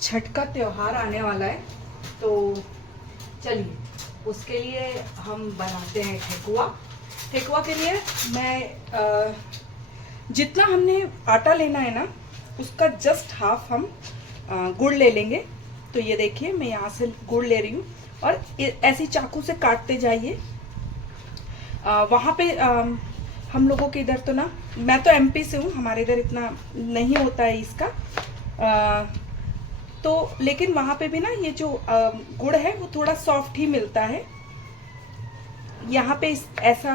छठ का त्योहार आने वाला है, तो चलिए उसके लिए हम बनाते हैं ठेकुआ। ठेकुआ के लिए मैं जितना हमने आटा लेना है ना, उसका जस्ट हाफ हम गुड़ ले लेंगे। तो ये देखिए मैं यहाँ से गुड़ ले रही हूँ और ऐसी चाकू से काटते जाइए। वहाँ पे हम लोगों के इधर तो ना, मैं तो एमपी से हूँ, हमारे इधर इतना नहीं होता है इसका। तो लेकिन वहाँ पे भी ना ये जो गुड़ है वो थोड़ा सॉफ्ट ही मिलता है। यहाँ पे ऐसा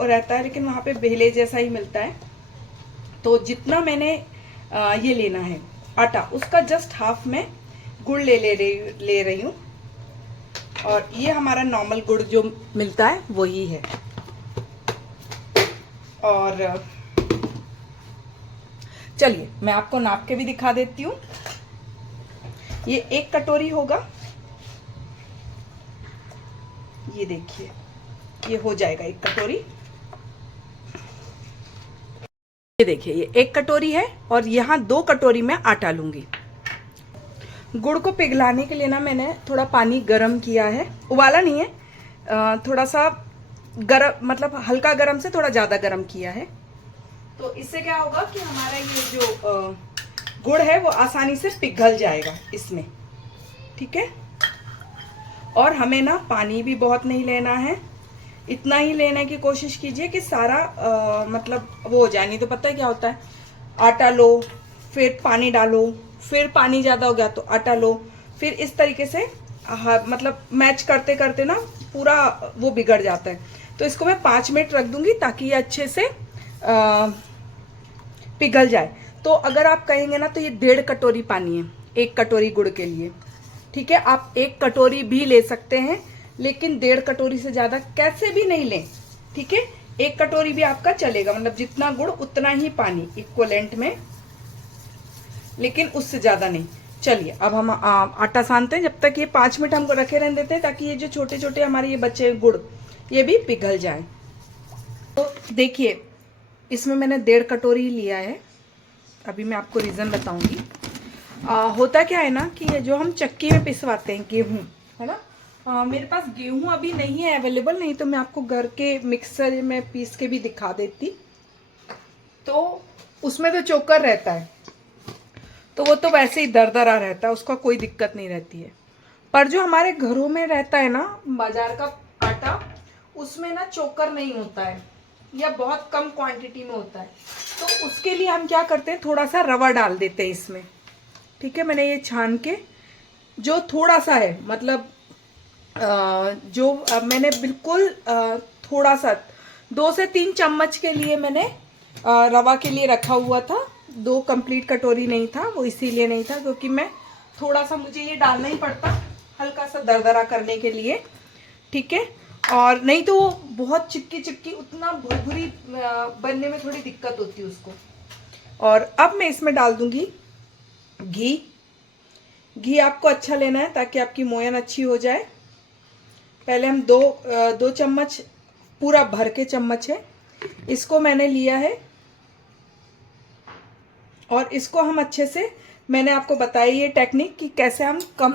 रहता है, लेकिन वहाँ पे बेले जैसा ही मिलता है। तो जितना मैंने ये लेना है आटा, उसका जस्ट हाफ मैं गुड़ ले रही हूँ। और ये हमारा नॉर्मल गुड़ जो मिलता है वही है। और चलिए मैं आपको नाप के भी दिखा देती हूँ। ये 1 कटोरी होगा। ये देखिए ये हो जाएगा 1 कटोरी। ये देखिए ये 1 कटोरी है और यहाँ 2 कटोरी मैं आटा लूंगी। गुड़ को पिघलाने के लिए ना मैंने थोड़ा पानी गरम किया है, उबाला नहीं है, थोड़ा सा गरम, मतलब हल्का गरम से थोड़ा ज्यादा गरम किया है। तो इससे क्या होगा कि हमारा ये जो गुड़ है वो आसानी से पिघल जाएगा इसमें, ठीक है। और हमें ना पानी भी बहुत नहीं लेना है, इतना ही लेने की कोशिश कीजिए कि सारा मतलब वो हो जाए। नहीं तो पता है क्या होता है, आटा लो फिर पानी डालो, फिर पानी ज़्यादा हो गया तो आटा लो, फिर इस तरीके से मतलब मैच करते करते ना पूरा वो बिगड़ जाता है। तो इसको मैं 5 मिनट रख दूंगी ताकि ये अच्छे से पिघल जाए। तो अगर आप कहेंगे ना तो ये 1.5 कटोरी पानी है 1 कटोरी गुड़ के लिए, ठीक है। आप 1 कटोरी भी ले सकते हैं, लेकिन 1.5 कटोरी से ज्यादा कैसे भी नहीं लें, ठीक है। 1 कटोरी भी आपका चलेगा, मतलब जितना गुड़ उतना ही पानी इक्वलेंट में, लेकिन उससे ज्यादा नहीं। चलिए अब हम आटा सानते हैं। जब तक ये 5 मिनट हमको रखे रहने देते हैं ताकि ये जो छोटे छोटे हमारे ये बचे गुड़ ये भी पिघल जाए। तो देखिए इसमें मैंने 1.5 कटोरी लिया है। अभी मैं आपको रीजन बताऊंगी। होता क्या है ना कि ये जो हम चक्की में पिसवाते हैं गेहूं, है ना, मेरे पास गेहूं अभी नहीं है अवेलेबल, नहीं तो मैं आपको घर के मिक्सर में पीस के भी दिखा देती। तो उसमें तो चोकर रहता है, तो वो तो वैसे ही दरदरा रहता है, उसका कोई दिक्कत नहीं रहती है। पर जो हमारे घरों में रहता है ना बाजार का आटा, उसमें ना चोकर नहीं होता है या बहुत कम क्वांटिटी में होता है। तो उसके लिए हम क्या करते हैं, थोड़ा सा रवा डाल देते हैं इसमें, ठीक है। मैंने ये छान के जो थोड़ा सा है, मतलब जो मैंने बिल्कुल थोड़ा सा 2 से 3 चम्मच के लिए मैंने रवा के लिए रखा हुआ था। 2 कंप्लीट कटोरी नहीं था, वो इसीलिए नहीं था क्योंकि मैं थोड़ा सा, मुझे ये डालना ही पड़ता हल्का सा दरदरा करने के लिए, ठीक है। और नहीं तो वो बहुत चिपकी चिपकी, उतना भुरभुरी बनने में थोड़ी दिक्कत होती है उसको। और अब मैं इसमें डाल दूंगी घी। घी आपको अच्छा लेना है ताकि आपकी मोयन अच्छी हो जाए। पहले हम 2 चम्मच, पूरा भर के चम्मच है, इसको मैंने लिया है। और इसको हम अच्छे से, मैंने आपको बताई ये टेक्निक कि कैसे हम कम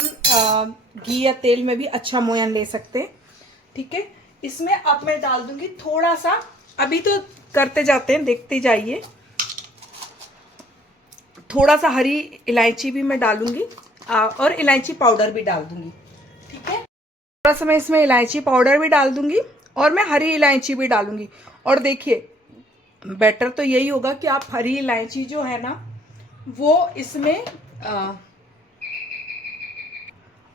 घी या तेल में भी अच्छा मोयन ले सकते हैं, ठीक है। इसमें अब मैं डाल दूंगी थोड़ा सा, अभी तो करते जाते हैं, देखते जाइए। थोड़ा सा हरी इलायची भी मैं डालूंगी और इलायची पाउडर भी डाल दूंगी, ठीक है। थोड़ा सा मैं इसमें इलायची पाउडर भी डाल दूंगी और मैं हरी इलायची भी डालूंगी। और देखिए बेटर तो यही होगा कि आप हरी इलायची जो है ना वो इसमें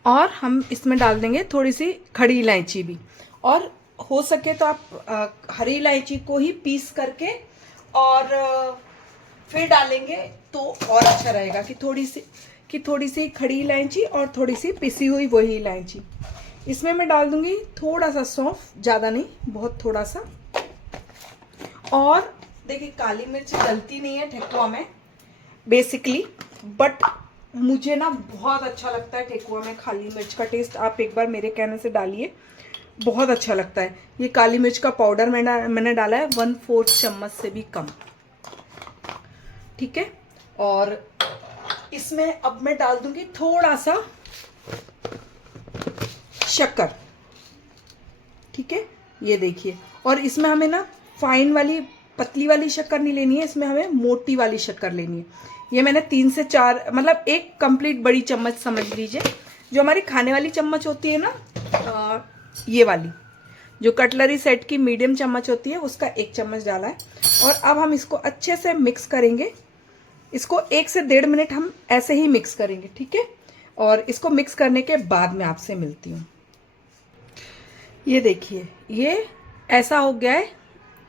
और हम इसमें डाल देंगे थोड़ी सी खड़ी इलायची भी। और हो सके तो आप हरी इलायची को ही पीस करके और फिर डालेंगे तो और अच्छा रहेगा कि थोड़ी सी खड़ी इलायची और थोड़ी सी पिसी हुई वही इलायची। इसमें मैं डाल दूंगी थोड़ा सा सौंफ, ज़्यादा नहीं, बहुत थोड़ा सा। और देखिए काली मिर्च डलती नहीं है ठेकुआ में बेसिकली, बट मुझे ना बहुत अच्छा लगता है ठेकुआ में काली मिर्च का टेस्ट। आप एक बार मेरे कहने से डालिए, बहुत अच्छा लगता है। ये काली मिर्च का पाउडर मैंने डाला है 1/4 चम्मच से भी कम, ठीक है। और इसमें अब मैं डाल दूंगी थोड़ा सा शक्कर, ठीक है। ये देखिए, और इसमें हमें ना फाइन वाली पतली वाली शक्कर नहीं लेनी है, इसमें हमें मोटी वाली शक्कर लेनी है। ये मैंने 3 से 4 मतलब 1 कंप्लीट बड़ी चम्मच समझ लीजिए, जो हमारी खाने वाली चम्मच होती है ना, ये वाली जो कटलरी सेट की मीडियम चम्मच होती है, उसका 1 चम्मच डाला है। और अब हम इसको अच्छे से मिक्स करेंगे। इसको 1 से 1.5 मिनट हम ऐसे ही मिक्स करेंगे, ठीक है। और इसको मिक्स करने के बाद मैं आपसे मिलती हूँ। ये देखिए, ये ऐसा हो गया है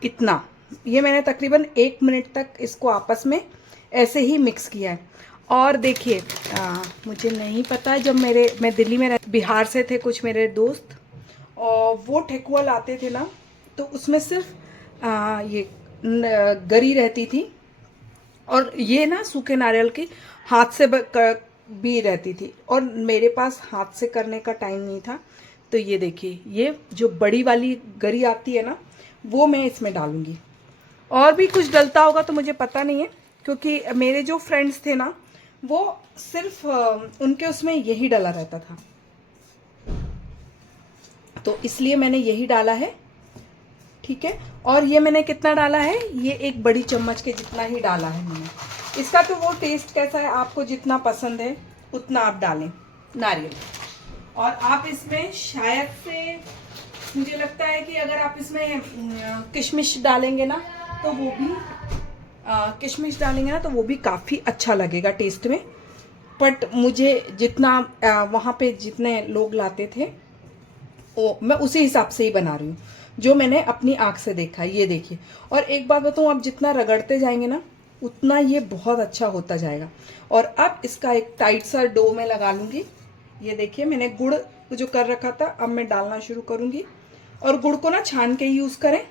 इतना। ये मैंने तकरीबन 1 मिनट तक इसको आपस में ऐसे ही मिक्स किया है। और देखिए, मुझे नहीं पता, जब मैं दिल्ली में बिहार से थे कुछ मेरे दोस्त, और वो ठेकुआ लाते थे ना, तो उसमें सिर्फ ये गरी रहती थी, और ये ना सूखे नारियल की हाथ से भी रहती थी, और मेरे पास हाथ से करने का टाइम नहीं था। तो ये देखिए, ये जो बड़ी वाली गरी आती है ना, वो मैं इसमें डालूंगी। और भी कुछ डलता होगा तो मुझे पता नहीं है, क्योंकि मेरे जो फ्रेंड्स थे ना, वो सिर्फ उनके उसमें यही डाला रहता था, तो इसलिए मैंने यही डाला है, ठीक है। और ये मैंने कितना डाला है, ये 1 बड़ी चम्मच के जितना ही डाला है मैंने। इसका तो वो टेस्ट कैसा है, आपको जितना पसंद है उतना आप डालें नारियल। और आप इसमें शायद से, मुझे लगता है कि अगर आप इसमें किशमिश डालेंगे ना, तो वो भी किशमिश डालेंगे ना, तो वो भी काफ़ी अच्छा लगेगा टेस्ट में। बट मुझे जितना वहाँ पे जितने लोग लाते थे, वो मैं उसी हिसाब से ही बना रही हूँ, जो मैंने अपनी आँख से देखा। ये देखिए, और एक बात बताऊँ, आप जितना रगड़ते जाएंगे ना, उतना ये बहुत अच्छा होता जाएगा। और अब इसका एक टाइट सा डो मैं लगा लूँगी। ये देखिए, मैंने गुड़ जो कर रखा था, अब मैं डालना शुरू करूँगी। और गुड़ को ना छान के यूज़ करें,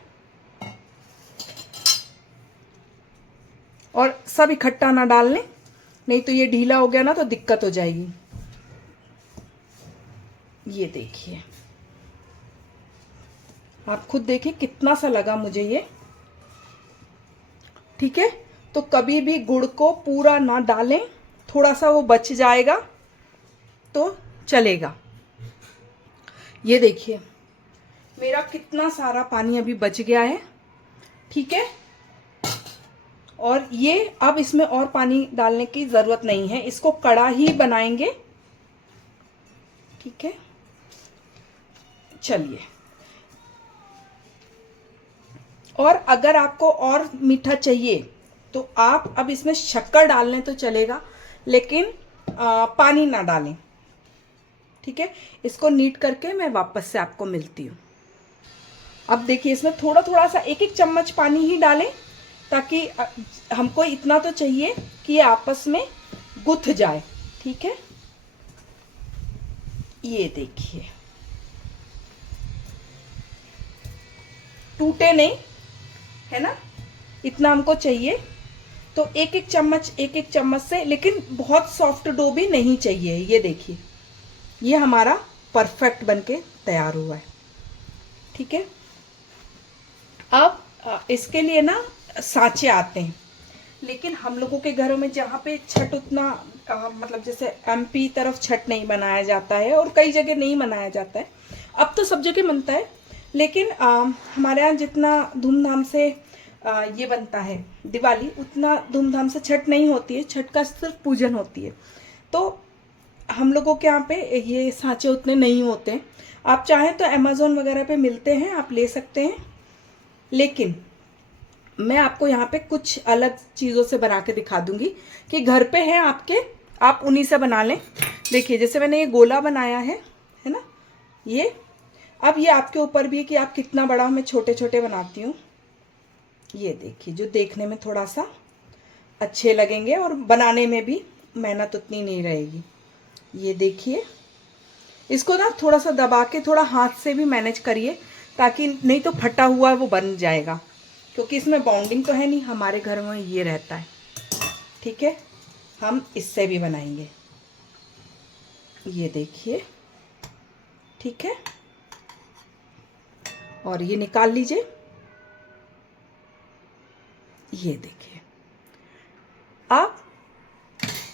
और सब इकट्ठा ना डाल लें, नहीं तो ये ढीला हो गया ना तो दिक्कत हो जाएगी। ये देखिए, आप खुद देखिए कितना सा लगा मुझे ये, ठीक है। तो कभी भी गुड़ को पूरा ना डालें, थोड़ा सा वो बच जाएगा तो चलेगा। ये देखिए, मेरा कितना सारा पानी अभी बच गया है, ठीक है। और ये अब इसमें और पानी डालने की ज़रूरत नहीं है, इसको कड़ा ही बनाएंगे, ठीक है। चलिए, और अगर आपको और मीठा चाहिए तो आप अब इसमें शक्कर डाल लें तो चलेगा, लेकिन पानी ना डालें, ठीक है। इसको नीट करके मैं वापस से आपको मिलती हूँ। अब देखिए, इसमें थोड़ा थोड़ा सा 1-1 चम्मच पानी ही डालें, ताकि हमको इतना तो चाहिए कि ये आपस में गुथ जाए, ठीक है। ये देखिए, टूटे नहीं, है ना, इतना हमको चाहिए। तो 1-1 चम्मच से, लेकिन बहुत सॉफ्ट डो भी नहीं चाहिए। ये देखिए, ये हमारा परफेक्ट बनके तैयार हुआ है, ठीक है। अब इसके लिए ना सांचे आते हैं, लेकिन हम लोगों के घरों में जहाँ पे छठ उतना मतलब जैसे एमपी तरफ छठ नहीं मनाया जाता है, और कई जगह नहीं मनाया जाता है, अब तो सब जगह मनता है, लेकिन हमारे यहाँ जितना धूमधाम से ये बनता है दिवाली, उतना धूमधाम से छठ नहीं होती है। छठ का सिर्फ पूजन होती है, तो हम लोगों के यहाँ पे ये सांचे उतने नहीं होते हैं। आप चाहें तो अमेज़ोन वगैरह पे मिलते हैं, आप ले सकते हैं, लेकिन मैं आपको यहाँ पे कुछ अलग चीज़ों से बना के दिखा दूंगी कि घर पे हैं आपके, आप उन्हीं से बना लें। देखिए, जैसे मैंने ये गोला बनाया है ना, ये अब ये आपके ऊपर भी है कि आप कितना बड़ा, मैं छोटे छोटे बनाती हूँ। ये देखिए, जो देखने में थोड़ा सा अच्छे लगेंगे और बनाने में भी मेहनत उतनी नहीं रहेगी। ये देखिए, इसको ना थोड़ा सा दबा के थोड़ा हाथ से भी मैनेज करिए, ताकि नहीं तो फटा हुआ वो बन जाएगा, क्योंकि इसमें बाउंडिंग तो है नहीं, हमारे घर में ये रहता है, ठीक है। हम इससे भी बनाएंगे। ये देखिए, ठीक है, और ये निकाल लीजिए। ये देखिए, अब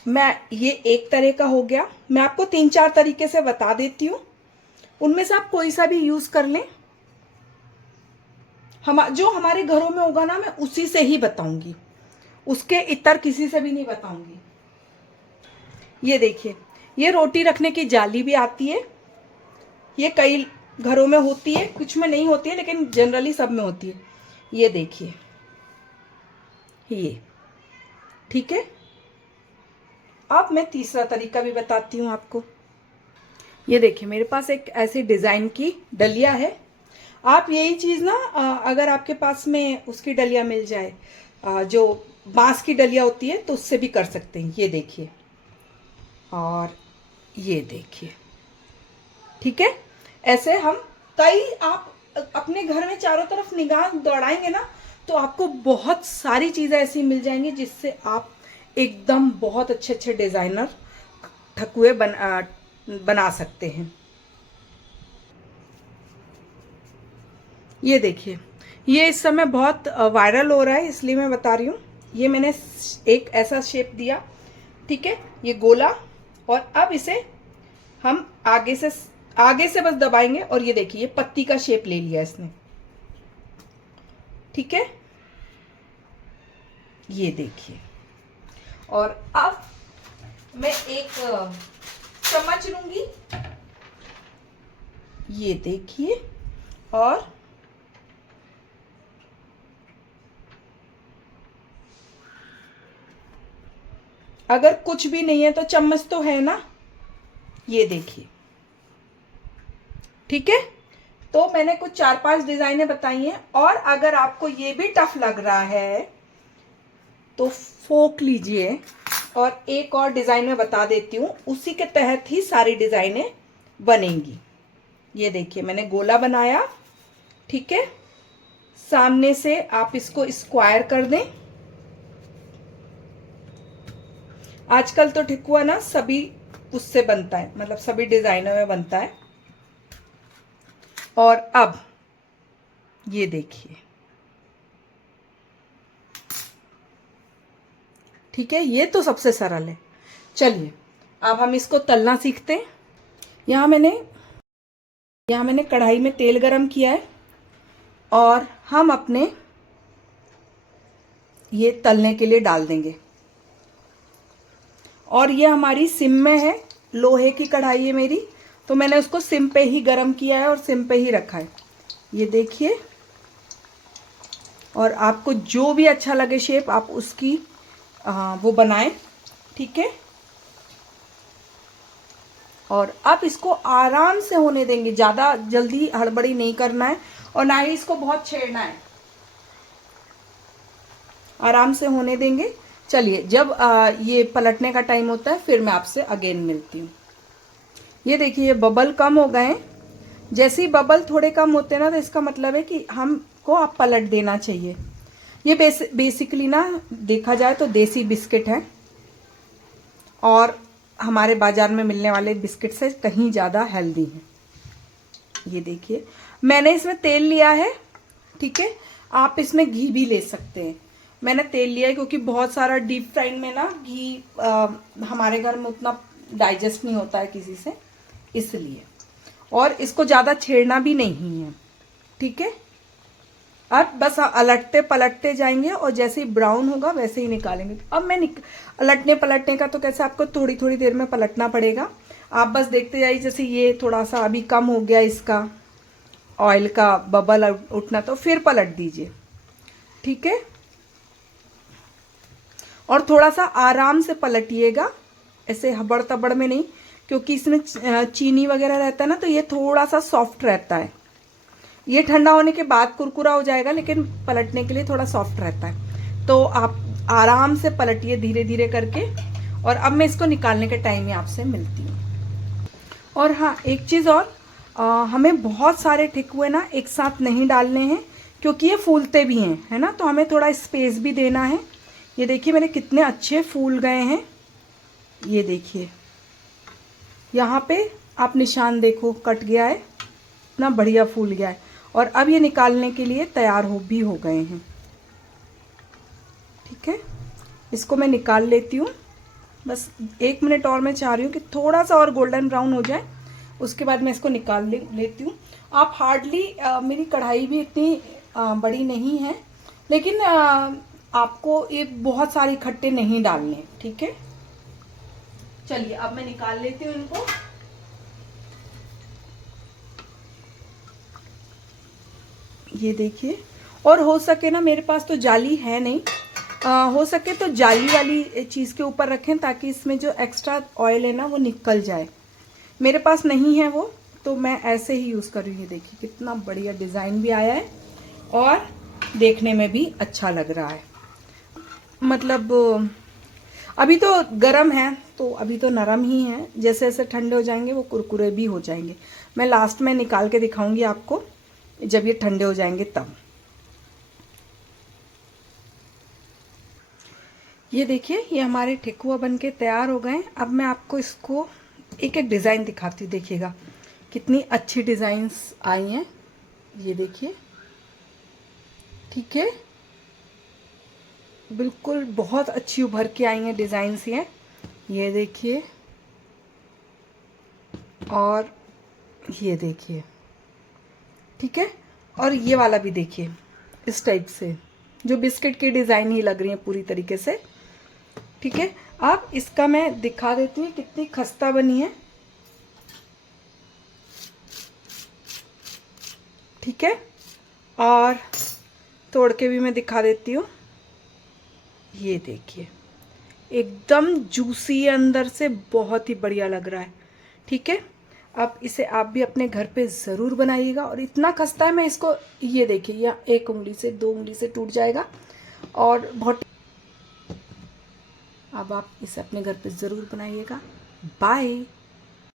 मैं ये एक तरह का हो गया, मैं आपको 3-4 तरीके से बता देती हूँ, उनमें से आप कोई सा भी यूज कर लें। जो हमारे घरों में होगा ना, मैं उसी से ही बताऊंगी, उसके इतर किसी से भी नहीं बताऊंगी। ये देखिए, ये रोटी रखने की जाली भी आती है, ये कई घरों में होती है, कुछ में नहीं होती है, लेकिन जनरली सब में होती है। ये देखिए, ये ठीक है। अब मैं तीसरा तरीका भी बताती हूँ आपको। ये देखिए, मेरे पास एक ऐसी डिजाइन की डलिया है। आप यही चीज ना, अगर आपके पास में उसकी डलिया मिल जाए, जो बांस की डलिया होती है, तो उससे भी कर सकते हैं। ये देखिए, और ये देखिए, ठीक है। ऐसे हम आप अपने घर में चारों तरफ निगाह दौड़ाएंगे ना, तो आपको बहुत सारी चीजें ऐसी मिल जाएंगी जिससे आप एकदम बहुत अच्छे अच्छे डिजाइनर ठकुए बना सकते हैं। ये देखिए, ये इस समय बहुत वायरल हो रहा है, इसलिए मैं बता रही हूँ। ये मैंने एक ऐसा शेप दिया, ठीक है, ये गोला, और अब इसे हम आगे से बस दबाएंगे, और ये देखिए, ये पत्ती का शेप ले लिया इसने, ठीक है। ये देखिए, और अब मैं एक चम्मच लूंगी, ये देखिए, और अगर कुछ भी नहीं है तो चम्मच तो है ना, ये देखिए, ठीक है। तो मैंने कुछ 4-5 डिजाइनें बताई हैं, और अगर आपको ये भी टफ लग रहा है तो फोक लीजिए, और एक और डिजाइन में बता देती हूँ, उसी के तहत ही सारी डिजाइनें बनेंगी। ये देखिए, मैंने गोला बनाया, ठीक है। सामने से आप इसको स्क्वायर कर दें। आजकल तो ठेकुआ ना सभी उससे बनता है, मतलब सभी डिजाइनों में बनता है। और अब ये देखिए, ठीक है, ये तो सबसे सरल है। चलिए, अब हम इसको तलना सीखते हैं। यहाँ मैंने कढ़ाई में तेल गरम किया है, और हम अपने ये तलने के लिए डाल देंगे। और ये हमारी सिम में है, लोहे की कढ़ाई है मेरी, तो मैंने उसको सिम पे ही गरम किया है और सिम पे ही रखा है। ये देखिए, और आपको जो भी अच्छा लगे शेप, आप उसकी वो बनाएं, ठीक है। और अब इसको आराम से होने देंगे, ज्यादा जल्दी हड़बड़ी नहीं करना है, और ना ही इसको बहुत छेड़ना है, आराम से होने देंगे। चलिए, जब ये पलटने का टाइम होता है, फिर मैं आपसे अगेन मिलती हूँ। ये देखिए, ये बबल कम हो गए। जैसे ही बबल थोड़े कम होते हैं ना, तो इसका मतलब है कि हमको आप पलट देना चाहिए। ये बेसिकली ना, देखा जाए तो देसी बिस्किट है, और हमारे बाजार में मिलने वाले बिस्किट से कहीं ज्यादा हेल्दी है। ये देखिए, मैंने इसमें तेल लिया है, ठीक है। आप इसमें घी भी ले सकते हैं। मैंने तेल लिया है क्योंकि बहुत सारा डीप फ्राइड में ना घी हमारे घर में उतना डाइजेस्ट नहीं होता है किसी से, इसलिए। और इसको ज्यादा छेड़ना भी नहीं है, ठीक है। अब बस अलटते पलटते जाएंगे, और जैसे ही ब्राउन होगा वैसे ही निकालेंगे। अब मैं अलटने पलटने का तो कैसे, आपको थोड़ी थोड़ी देर में पलटना पड़ेगा। आप बस देखते जाइए, जैसे ये थोड़ा सा अभी कम हो गया इसका ऑयल का बबल उठना, तो फिर पलट दीजिए, ठीक है। और थोड़ा सा आराम से पलटिएगा, ऐसे हबड़ तबड़ में नहीं, क्योंकि इसमें चीनी वगैरह रहता है ना, तो ये थोड़ा सा सॉफ्ट रहता है। ये ठंडा होने के बाद कुरकुरा हो जाएगा, लेकिन पलटने के लिए थोड़ा सॉफ्ट रहता है। तो आप आराम से पलटिए, धीरे धीरे करके। और अब मैं इसको निकालने के टाइम में आपसे मिलती हूँ। और हाँ, एक चीज और, हमें बहुत सारे ठेकुए ना एक साथ नहीं डालने हैं, क्योंकि ये फूलते भी हैं, है ना, तो हमें थोड़ा स्पेस भी देना है। ये देखिए, मेरे कितने अच्छे फूल गए हैं। ये देखिए, यहाँ पे आप निशान देखो, कट गया है ना, बढ़िया फूल गया है। और अब ये निकालने के लिए तैयार हो गए हैं, ठीक है। इसको मैं निकाल लेती हूँ। बस 1 मिनट और मैं चाह रही हूँ कि थोड़ा सा और गोल्डन ब्राउन हो जाए, उसके बाद मैं इसको निकाल लेती हूँ। आप हार्डली मेरी कढ़ाई भी इतनी बड़ी नहीं है, लेकिन आपको ये बहुत सारे खट्टे नहीं डालने, ठीक है। चलिए अब मैं निकाल लेती हूँ इनको। ये देखिए, और हो सके ना, मेरे पास तो जाली है नहीं, हो सके तो जाली वाली चीज़ के ऊपर रखें ताकि इसमें जो एक्स्ट्रा ऑयल है ना वो निकल जाए। मेरे पास नहीं है वो, तो मैं ऐसे ही यूज़ कर रही हूँ। ये देखिए कितना बढ़िया डिज़ाइन भी आया है और देखने में भी अच्छा लग रहा है। मतलब अभी तो गरम है तो अभी तो नरम ही है, जैसे जैसे ठंडे हो जाएंगे वो कुरकुरे भी हो जाएंगे। मैं लास्ट में निकाल के दिखाऊंगी आपको जब ये ठंडे हो जाएंगे तब। ये देखिए ये हमारे ठेकुआ बनके तैयार हो गए। अब मैं आपको इसको एक एक डिज़ाइन दिखाती हूँ। देखिएगा कितनी अच्छी डिज़ाइंस आई हैं, ये देखिए, ठीक है, बिल्कुल बहुत अच्छी उभर के आई हैं डिज़ाइंस ये देखिए, और ये देखिए, ठीक है। और ये वाला भी देखिए, इस टाइप से जो बिस्किट की डिज़ाइन ही लग रही है पूरी तरीके से, ठीक है। अब इसका मैं दिखा देती हूँ कितनी खस्ता बनी है, ठीक है। और तोड़ के भी मैं दिखा देती हूँ। ये देखिए एकदम जूसी है अंदर से, बहुत ही बढ़िया लग रहा है, ठीक है। अब इसे आप भी अपने घर पे ज़रूर बनाइएगा। और इतना खस्ता है, मैं इसको, ये देखिए यहाँ 1 उंगली से 2 उंगली से टूट जाएगा और बहुत। अब आप इसे अपने घर पे ज़रूर बनाइएगा। बाय।